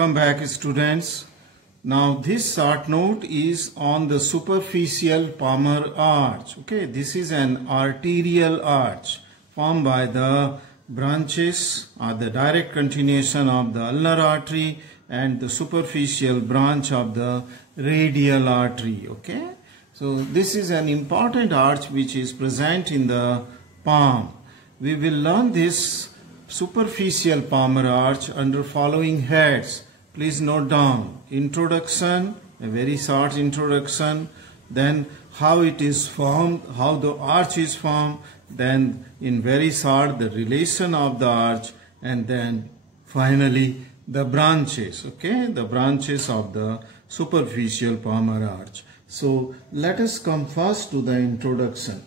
Welcome back, students. Now this short note is on the superficial palmar arch. Okay, this is an arterial arch formed by the branches or the direct continuation of the ulnar artery and the superficial branch of the radial artery. Okay, so this is an important arch which is present in the palm. We will learn this superficial palmar arch under following heads. Please note down: introduction, a very short introduction, then how it is formed, how the arch is formed, then in very short the relation of the arch, and then finally the branches, okay, the branches of the superficial palmar arch. So let us come first to the introduction.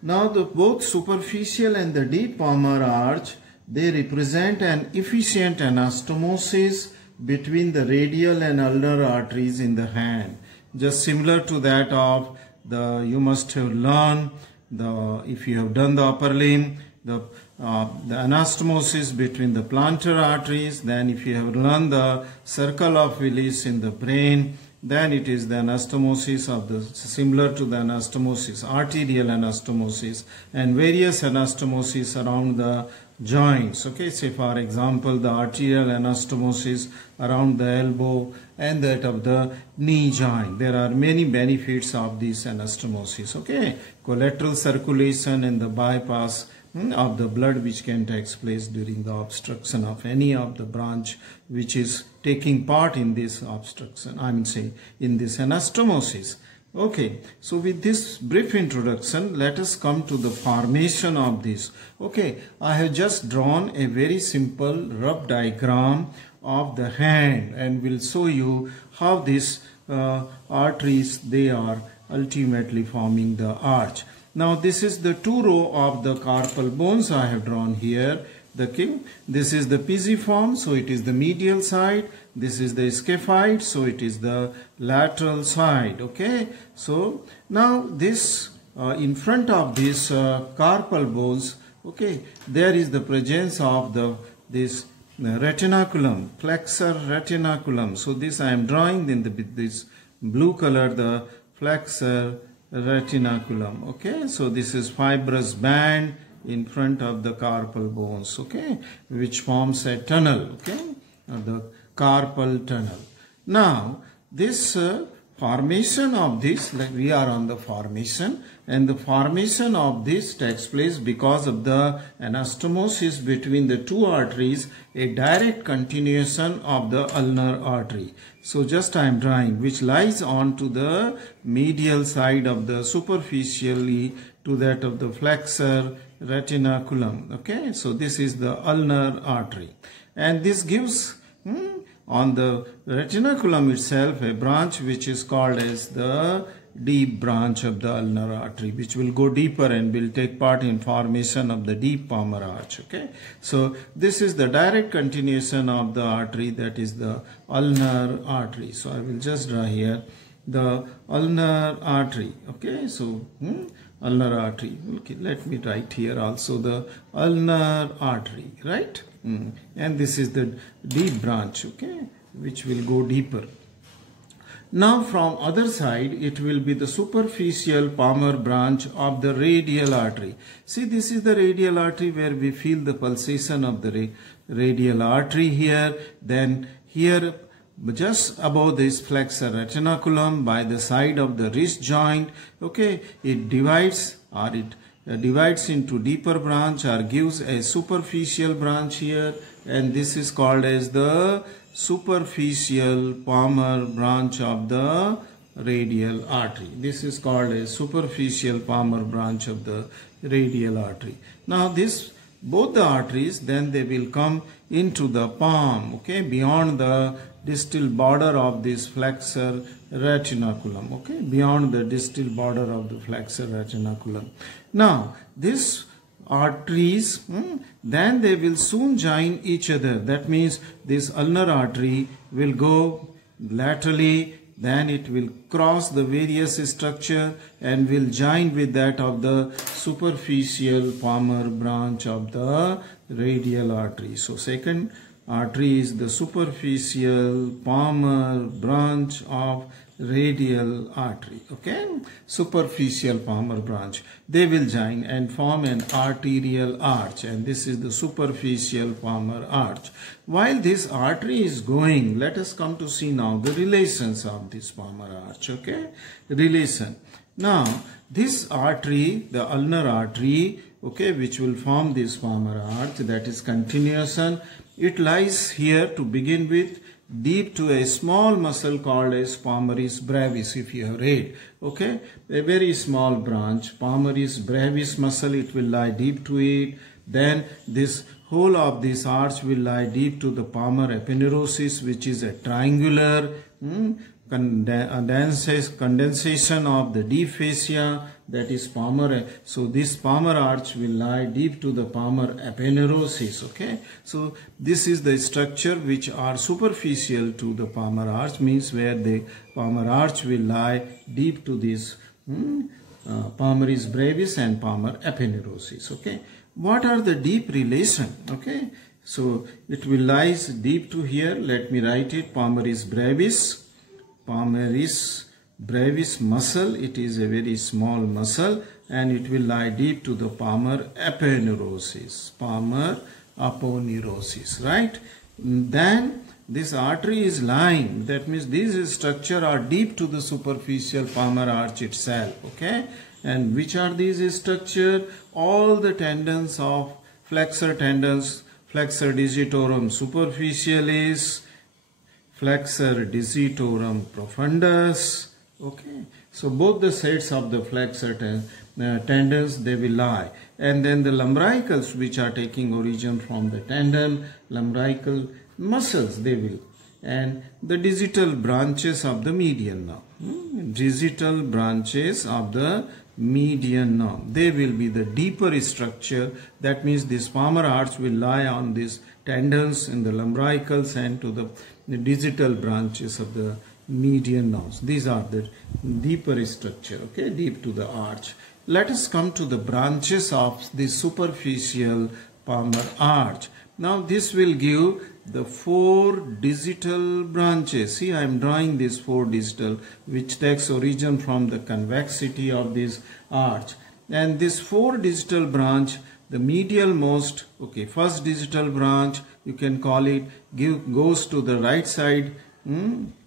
Now the both superficial and the deep palmar arch, they represent an efficient anastomosis between the radial and ulnar arteries in the hand, just similar to that of the, you must have learned the, if you have done the upper limb, the anastomosis between the plantar arteries. Then if you have learned the circle of Willis in the brain, then it is the anastomosis of the, similar to the anastomosis, arterial anastomosis, and various anastomosis around the joints. Okay, say for example the arterial anastomosis around the elbow and that of the knee joint. There are many benefits of this anastomosis. Okay, collateral circulation and the bypass of the blood which can take place during the obstruction of any of the branch which is taking part in this obstruction, I mean say in this anastomosis. Okay, so with this brief introduction, let us come to the formation of this. Okay, I have just drawn a very simple rough diagram of the hand and will show you how these arteries, they are ultimately forming the arch. Now this is the two row of the carpal bones I have drawn here. This is the pisiform, so it is the medial side. This is the scaphoid, so it is the lateral side. Okay, so now this in front of this carpal bones, okay, there is the presence of this retinaculum, flexor retinaculum. So this I am drawing in this blue color, the flexor retinaculum. Okay, so this is fibrous band in front of the carpal bones, okay, which forms a tunnel, okay, the carpal tunnel. Now this formation of this, like we are on the formation, and the formation of this takes place because of the anastomosis between the two arteries, a direct continuation of the ulnar artery. So just I am drawing, which lies on to the medial side of the superficially to that of the flexor retinaculum. Okay, so this is the ulnar artery, and this gives on the retinaculum itself a branch which is called as the deep branch of the ulnar artery, which will go deeper and will take part in formation of the deep palmar arch. Okay, so this is the direct continuation of the artery, that is the ulnar artery. So I will just draw here the ulnar artery. Okay, so ulnar artery. Okay, let me write here also the ulnar artery, right? And this is the deep branch, okay, which will go deeper. Now from other side, it will be the superficial palmar branch of the radial artery. See, this is the radial artery where we feel the pulsation of the radial artery here. Then here, just above this flexor retinaculum, by the side of the wrist joint, okay, it divides into deeper branch or gives a superficial branch here, and this is called as the superficial palmar branch of the radial artery. This is called a superficial palmar branch of the radial artery. Now this, both the arteries, then they will come into the palm, okay, beyond the distal border of this flexor retinaculum, okay, beyond the distal border of the flexor retinaculum. Now this arteries, then they will soon join each other. That means this ulnar artery will go laterally, then it will cross the various structure and will join with that of the superficial palmar branch of the radial artery. So second artery is the superficial palmar branch of radial artery. Okay, superficial palmar branch. They will join and form an arterial arch, and this is the superficial palmar arch. While this artery is going, let us come to see now the relations of this palmar arch. Okay, relation. Now this artery, the ulnar artery, okay, which will form this palmar arch, that is continuation, it lies here to begin with deep to a small muscle called as palmaris brevis, if you have read. Okay, a very small branch, palmaris brevis muscle, it will lie deep to it. Then this whole of this arch will lie deep to the palmar aponeurosis, which is a triangular condensation of the deep fascia, that is palmar. So this palmar arch will lie deep to the palmar aponeurosis. Okay, so this is the structure which are superficial to the palmar arch, means where the palmar arch will lie deep to this palmaris brevis and palmar aponeurosis. Okay, what are the deep relation? Okay, so it will lies deep to here. Let me write it. Palmaris brevis muscle, it is a very small muscle, and it will lie deep to the palmar aponeurosis, right? Then this artery is lying, that means these structure are deep to the superficial palmar arch itself. Okay, and which are these structure? All the tendons of flexor tendons, flexor digitorum superficialis, flexor digitorum profundus. Okay, so both the sets of the flexor tendons, they will lie, and then the lumbricals, which are taking origin from the tendon, lumbrical muscles, they will, and the digital branches of the median nerve, digital branches of the median nerve, they will be the deeper structure. That means this palmar arch will lie on these tendons in the lumbricals and to the digital branches of the median nerves. These are the deeper structure, okay, deep to the arch. Let us come to the branches of the superficial palmar arch. Now this will give the 4 digital branches. See, I am drawing these 4 digital, which takes origin from the convexity of this arch. And this 4 digital branch, the medial most, okay, first digital branch, you can call it, goes to the right side,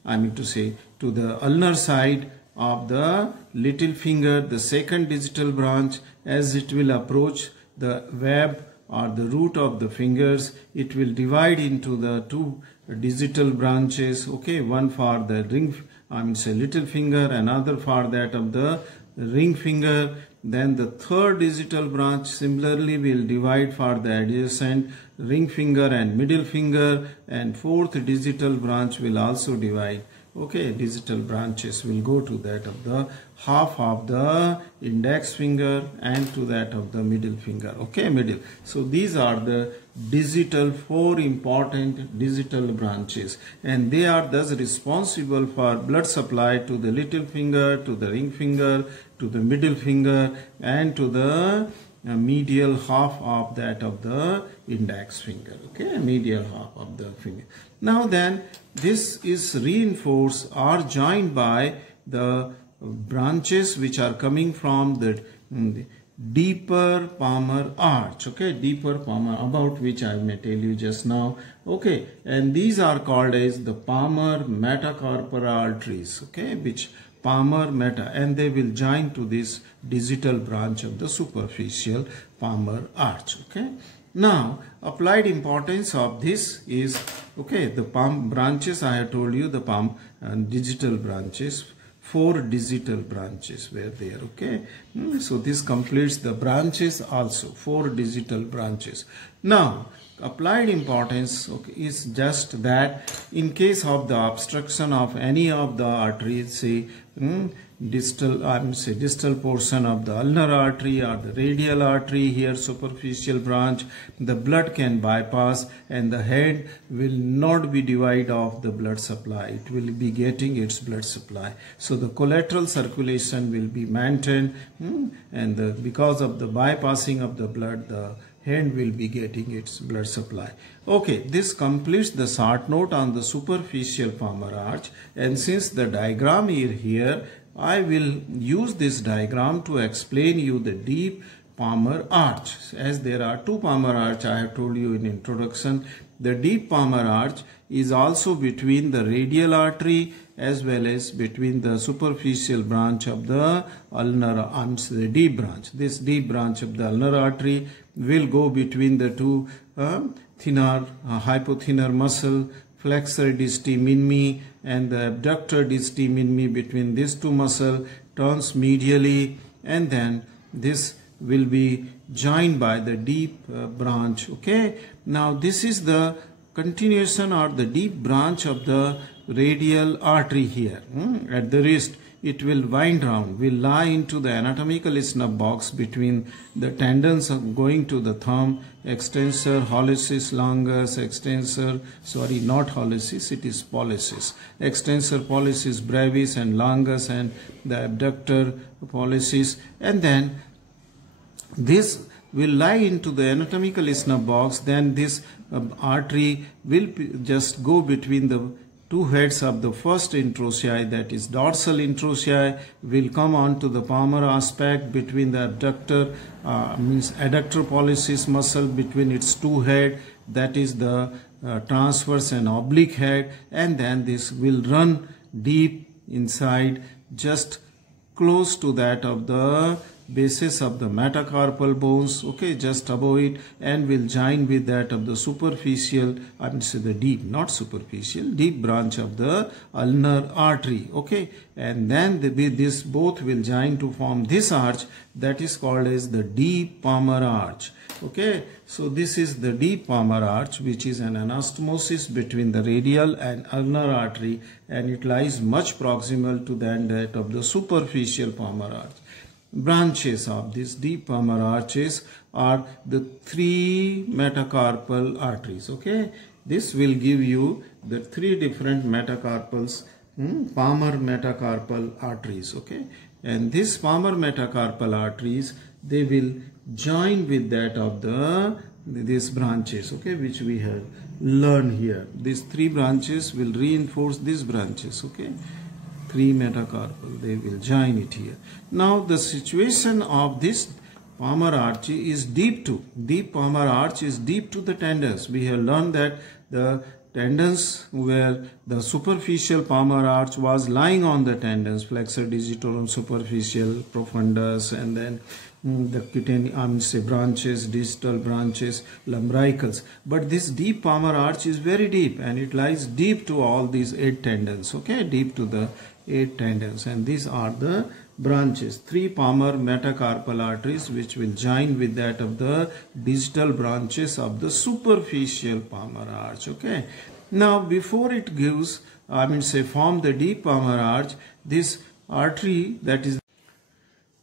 I mean to say to the ulnar side of the little finger. The second digital branch, as it will approach the web or the root of the fingers, it will divide into the 2 digital branches. Okay, one for the ring, I mean say little finger, another for that of the ring finger. Then the third digital branch similarly will divide for the adjacent ring finger and middle finger, and fourth digital branch will also divide. Okay, digital branches will go to that of the half of the index finger and to that of the middle finger. Okay, middle. So these are the digital 4 important digital branches, and they are thus responsible for blood supply to the little finger, to the ring finger, to the middle finger, and to the medial half of that of the index finger. Okay, medial half of the finger. Now then, this is reinforced or joined by the branches which are coming from the deeper palmar arch. Okay, deeper palmar, about which I may tell you just now. Okay, and these are called as the palmar metacarpal arteries. Okay, which palmar meta, and they will join to this digital branch of the superficial palmar arch. Okay, now applied importance of this is, okay, the palm branches I have told you, the palm digital branches, 4 digital branches were there. Okay, so this completes the branches also, 4 digital branches. Now applied importance, okay, is just that in case of the obstruction of any of the arteries, say distal portion of the ulnar artery or the radial artery, here superficial branch, the blood can bypass and the head will not be divided off the blood supply. It will be getting its blood supply. So the collateral circulation will be maintained, and because of the bypassing of the blood, the hand will be getting its blood supply. Okay, this completes the short note on the superficial palmar arch, and since the diagram is here, I will use this diagram to explain you the deep palmar arch. As there are two palmar arch, I have told you in introduction, the deep palmar arch is also between the radial artery as well as between the superficial branch of the ulnar, the deep branch. This deep branch of the ulnar artery will go between the two thinner, hypothinner muscle, flexor distal minimi and the abductor distal minimi. Between these two muscle turns medially, and then this will be joined by the deep branch. Okay, now this is the continuation or the deep branch of the radial artery here at the wrist. It will wind round, will lie into the anatomical snub box between the tendons going to the thumb, extensor hallucis longus, extensor, sorry, not hallucis, it is pollicis, extensor pollicis brevis and longus, and the abductor pollicis, and then this will lie into the anatomical snub box. Then this artery will just go between the two heads of the first introsei, that is dorsal introsei, will come on to the palmar aspect between the abductor, adductor pollicis muscle between its two head, that is the transverse and oblique head, and then this will run deep inside, just close to that of the basis of the metacarpal bones, okay, just above it, and will join with that of the superficial, I mean say the deep, not superficial, deep branch of the ulnar artery, okay, and then this both will join to form this arch that is called as the deep palmar arch. Okay, so this is the deep palmar arch, which is an anastomosis between the radial and ulnar artery, and it lies much proximal to that of the superficial palmar arch. Branches of this deep palmar arches are the three metacarpal arteries. Okay, this will give you the three different metacarpals, palmar metacarpal arteries. Okay, and these palmar metacarpal arteries, they will join with that of these branches, okay, which we have learned here. These three branches will reinforce these branches. Okay, three metacarpal, they will join it here. Now the situation of this palmar arch is deep palmar arch is deep to the tendons. We have learned that the tendons where the superficial palmar arch was lying on the tendons, flexor digitorum superficial, profundus, and then the cutaneous branches, distal branches, lumbricals. But this deep palmar arch is very deep, and it lies deep to all these 8 tendons. Okay, deep to the 8 tendons, and these are the branches, 3 palmar metacarpal arteries, which will join with that of the distal branches of the superficial palmar arch. Okay, now before it gives, form the deep palmar arch, this artery, that is,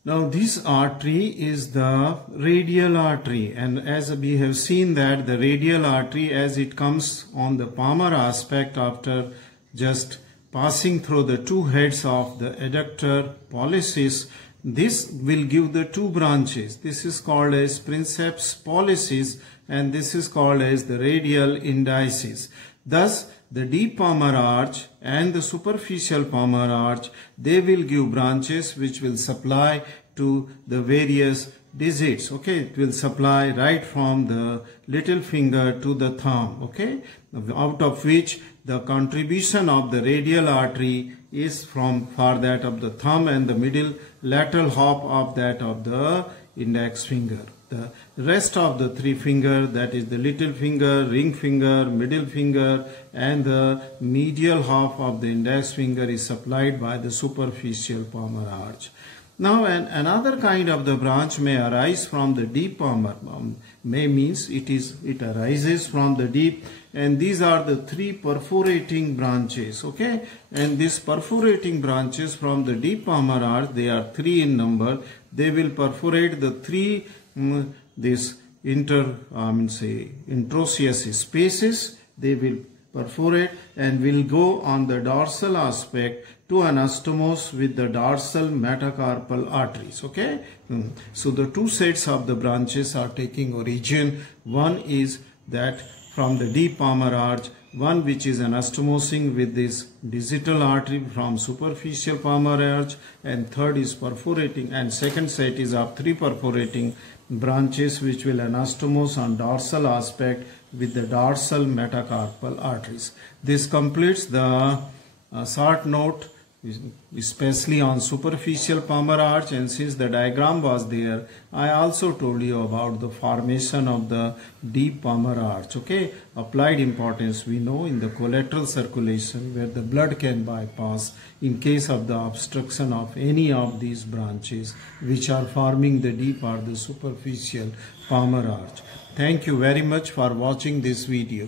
now this artery is the radial artery, and as we have seen that the radial artery, as it comes on the palmar aspect after just passing through the two heads of the adductor pollicis, this will give the 2 branches. This is called as princeps pollicis, and this is called as the radial indicis. Thus the deep palmar arch and the superficial palmar arch, they will give branches which will supply to the various digits. Okay, it will supply right from the little finger to the thumb. Okay, out of which the contribution of the radial artery is for that of the thumb, and the middle lateral hop of that of the index finger. The rest of the 3 finger, that is the little finger, ring finger, middle finger, and the medial half of the index finger, is supplied by the superficial palmar arch. Now another kind of the branch may arise from the deep palmar. Means it arises from the deep, and these are the 3 perforating branches. Okay, and these perforating branches from the deep palmar arch, they are 3 in number. They will perforate the 3 this introsseous spaces. They will perforate and will go on the dorsal aspect to anastomose with the dorsal metacarpal arteries. Okay. So the two sets of the branches are taking origin. One is that from the deep palmar arch, one which is anastomosing with this digital artery from superficial palmar arch, and third is perforating, and second set is of three perforating branches which will anastomose on dorsal aspect with the dorsal metacarpal arteries. This completes the short note, especially on superficial palmar arch, and since the diagram was there, I also told you about the formation of the deep palmar arch. Okay, applied importance we know in the collateral circulation where the blood can bypass in case of the obstruction of any of these branches which are forming the deep or the superficial palmar arch. Thank you very much for watching this video.